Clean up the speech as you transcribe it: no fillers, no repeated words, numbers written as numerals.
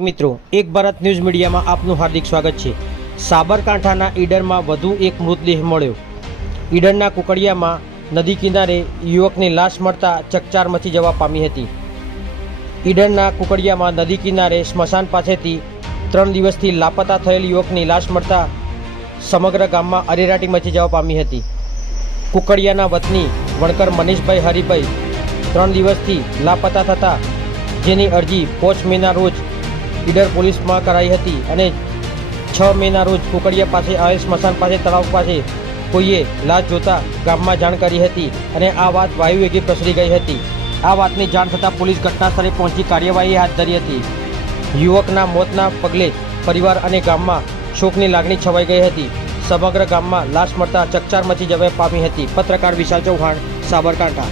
દર્शक मित्रों, एक Bharat news media में आपનું हार्दिक स्वागत है। साबरकांठाना ईडर में વધુ एक मृतदेह મળ્યો। ઈડરના કુકડિયામાં નદી કિનારે યુવકની લાશ મળતા ચકચાર મચી જવા પામી હતી। ઈડરના કુકડિયામાં નદી કિનારે સ્મશાન પાસેથી 3 દિવસથી લાપતા થયેલ યુવકની લાશ મળતા સમગ્ર ગામમાં અરેરાટી મચી જવા પામી હતી। કુકડિયાના વતની વણકર મનીષભાઈ હરિભાઈ 3 દિવસથી લાપતા થતા જેની અરજી 5 મેના રોજ ઈડર પોલીસમાં કરાઈ હતી અને 6 મેના રોજ કુકડિયા પાસે આવેલ સ્મશાન પાસે તળાવ પાસે કોઈએ લાશ જોતા ગામમાં જાણ કરી હતી અને આ વાત વાયુવેગે પ્રસરી ગઈ હતી। આ વાતની જાણ થતાં પોલીસ ઘટના સ્થળે પહોંચી કાર્યવાહી હાથ ધરી હતી। યુવકના મોતના પગલે પરિવાર અને ગામમાં શોકની લાગણી છવાઈ ગઈ હતી। સમગ્ર ગામમાં લાશ મળતા ચકચાર મચી જવા પામી હતી। પત્રકાર વિશાલ ચૌહાણ, સાબરકાંઠા।